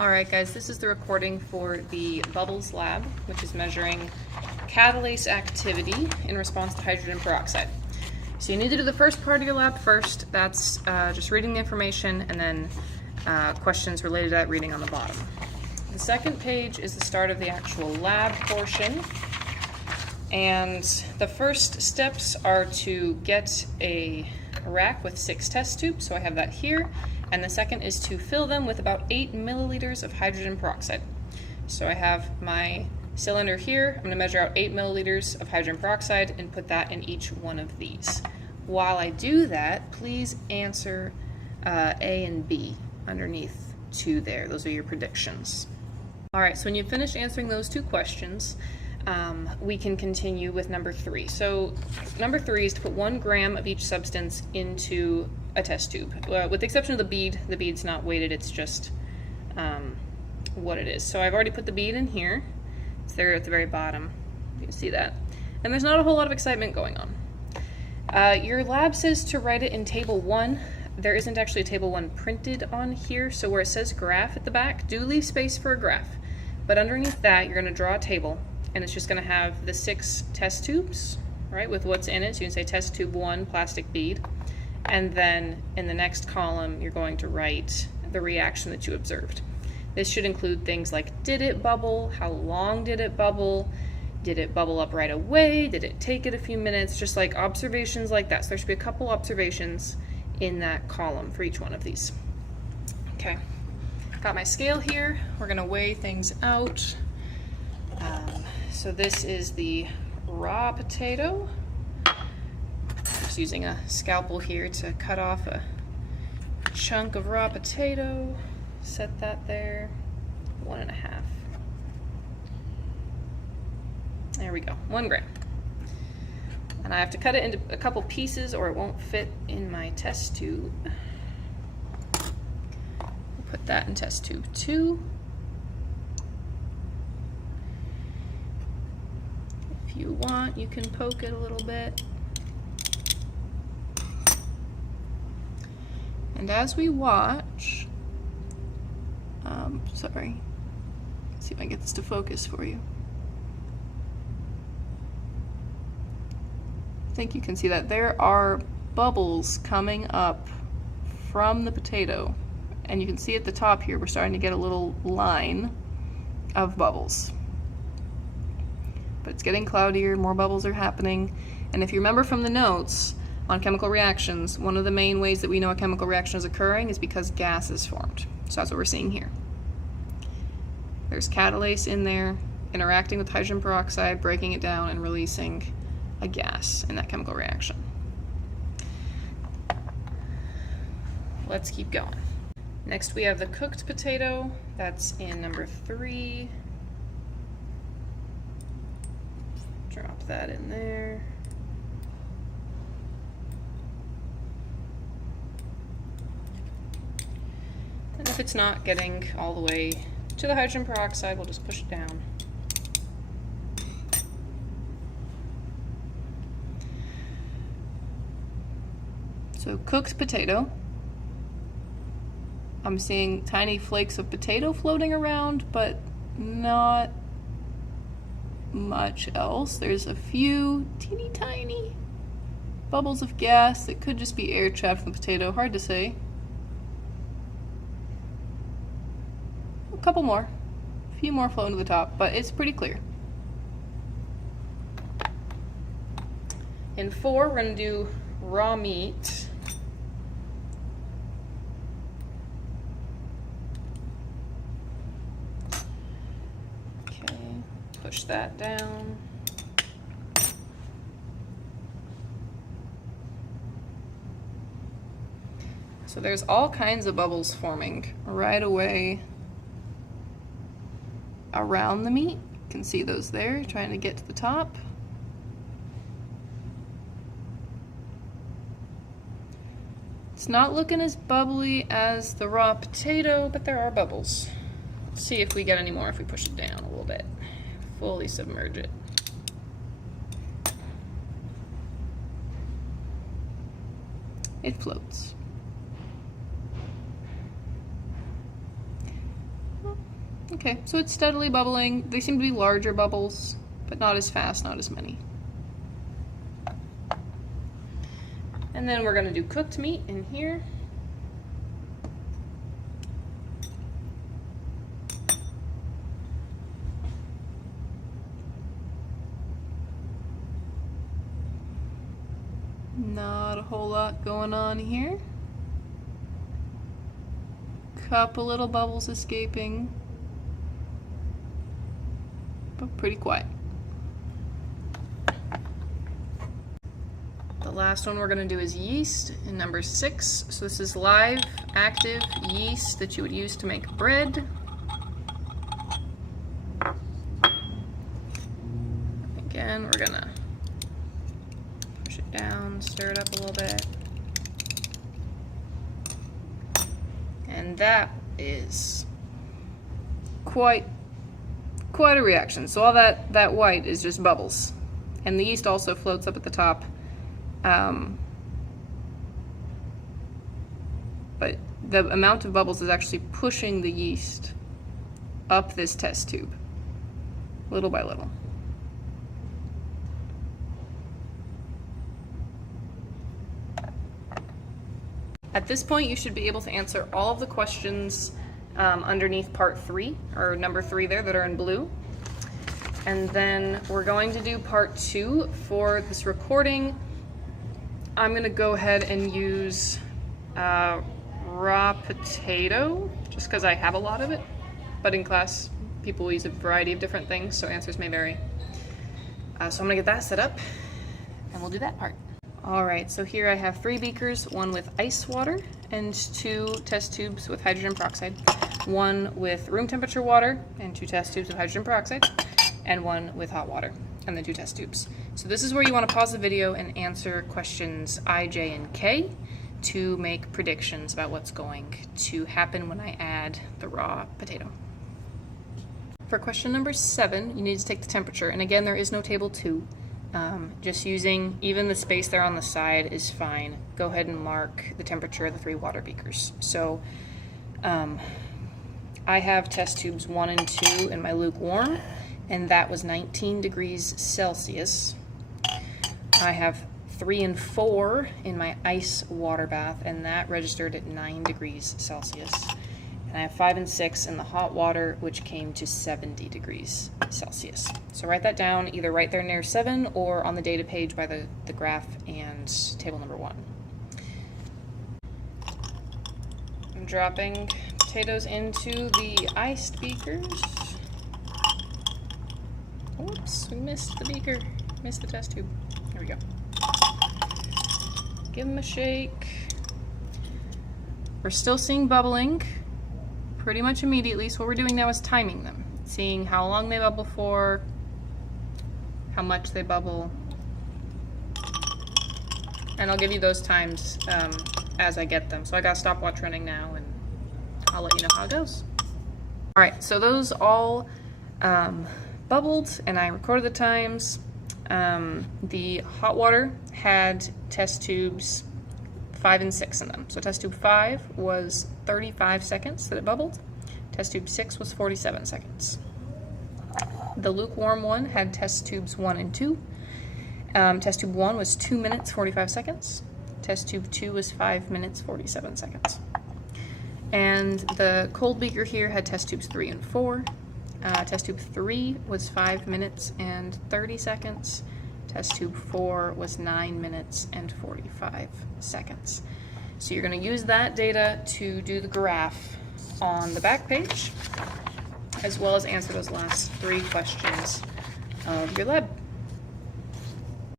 Alright guys, this is the recording for the Bubbles lab, which is measuring catalase activity in response to hydrogen peroxide. So you need to do the first part of your lab first. That's just reading the information and then questions related to that reading on the bottom. The second page is the start of the actual lab portion. And the first steps are to get a rack with 6 test tubes, so I have that here. And the second is to fill them with about 8 milliliters of hydrogen peroxide. So I have my cylinder here. I'm going to measure out 8 milliliters of hydrogen peroxide and put that in each one of these. While I do that, please answer A and B underneath 2 there. Those are your predictions. Alright, so when you finish answering those 2 questions, we can continue with number 3. So number 3 is to put 1 gram of each substance into a test tube. With the exception of the bead, the bead's not weighted, it's just what it is. So I've already put the bead in here. It's there at the very bottom. You can see that. And there's not a whole lot of excitement going on. Your lab says to write it in table 1. There isn't actually a table 1 printed on here, so where it says graph at the back, do leave space for a graph. But underneath that, you're going to draw a table, and it's just going to have the 6 test tubes, right, with what's in it. So you can say test tube 1, plastic bead. And then in the next column, you're going to write the reaction that you observed. This should include things like, did it bubble? How long did it bubble? Did it bubble up right away? Did it take it a few minutes? Just like observations like that. So there should be a couple observations in that column for each one of these. Okay, got my scale here. We're gonna weigh things out. So this is the raw potato. Just using a scalpel here to cut off a chunk of raw potato. Set that there, 1.5. There we go, 1 gram. And I have to cut it into a couple pieces or it won't fit in my test tube. Put that in test tube 2. If you want, you can poke it a little bit. And as we watch, sorry, let's see if I can get this to focus for you. I think you can see that there are bubbles coming up from the potato. And you can see at the top here, we're starting to get a little line of bubbles. But it's getting cloudier, more bubbles are happening. And if you remember from the notes on chemical reactions, one of the main ways that we know a chemical reaction is occurring is because gas is formed. So that's what we're seeing here. There's catalase in there, interacting with hydrogen peroxide, breaking it down, and releasing a gas in that chemical reaction. Let's keep going. Next we have the cooked potato. That's in number 3. Drop that in there. And if it's not getting all the way to the hydrogen peroxide, we'll just push it down. So cooked potato. I'm seeing tiny flakes of potato floating around, but not much else. There's a few teeny tiny bubbles of gas that could just be air trapped from the potato, hard to say. A couple more, a few more floating to the top, but it's pretty clear. In 4, we're going to do raw meat. Okay, push that down. So there's all kinds of bubbles forming right away around the meat. You can see those there, trying to get to the top. It's not looking as bubbly as the raw potato, but there are bubbles. Let's see if we get any more if we push it down a little bit. Fully submerge it. It floats. Okay, so it's steadily bubbling. They seem to be larger bubbles, but not as fast, not as many. And then we're gonna do cooked meat in here. Not a whole lot going on here. Couple little bubbles escaping, but pretty quiet. The last one we're going to do is yeast in number 6. So this is live, active yeast that you would use to make bread. Again, we're going to push it down, stir it up a little bit. And that is quite a reaction. So all that white is just bubbles. And the yeast also floats up at the top. But the amount of bubbles is actually pushing the yeast up this test tube, little by little. At this point, you should be able to answer all of the questions underneath part 3, or number 3 there, that are in blue. And then we're going to do part 2 for this recording. I'm gonna go ahead and use raw potato, just because I have a lot of it. But in class, people will use a variety of different things, so answers may vary. So I'm gonna get that set up, and we'll do that part. All right, so here I have 3 beakers, one with ice water and 2 test tubes with hydrogen peroxide, one with room temperature water and 2 test tubes of hydrogen peroxide, and one with hot water and then 2 test tubes. So this is where you want to pause the video and answer questions I, J, and K to make predictions about what's going to happen when I add the raw potato. For question number 7, you need to take the temperature, and again, there is no table 2. Just using even the space there on the side is fine. Go ahead and mark the temperature of the 3 water beakers. So I have test tubes 1 and 2 in my lukewarm, and that was 19 degrees Celsius. I have 3 and 4 in my ice water bath, and that registered at 9 degrees Celsius. And I have 5 and 6 in the hot water, which came to 70 degrees Celsius. So write that down either right there near 7 or on the data page by the graph and table number 1. I'm dropping potatoes into the iced beakers. Oops, we missed the beaker, missed the test tube. There we go. Give them a shake. We're still seeing bubbling pretty much immediately, so what we're doing now is timing them, seeing how long they bubble for, how much they bubble, and I'll give you those times as I get them. So I got a stopwatch running now, and I'll let you know how it goes. All right, so those all bubbled, and I recorded the times. The hot water had test tubes 5 and 6 in them. So test tube 5 was 35 seconds that it bubbled. Test tube 6 was 47 seconds. The lukewarm one had test tubes 1 and 2. Test tube 1 was 2 minutes 45 seconds. Test tube 2 was 5 minutes 47 seconds. And the cold beaker here had test tubes 3 and 4. Test tube 3 was 5 minutes and 30 seconds. Test tube 4 was 9 minutes and 45 seconds. So you're going to use that data to do the graph on the back page, as well as answer those last 3 questions of your lab.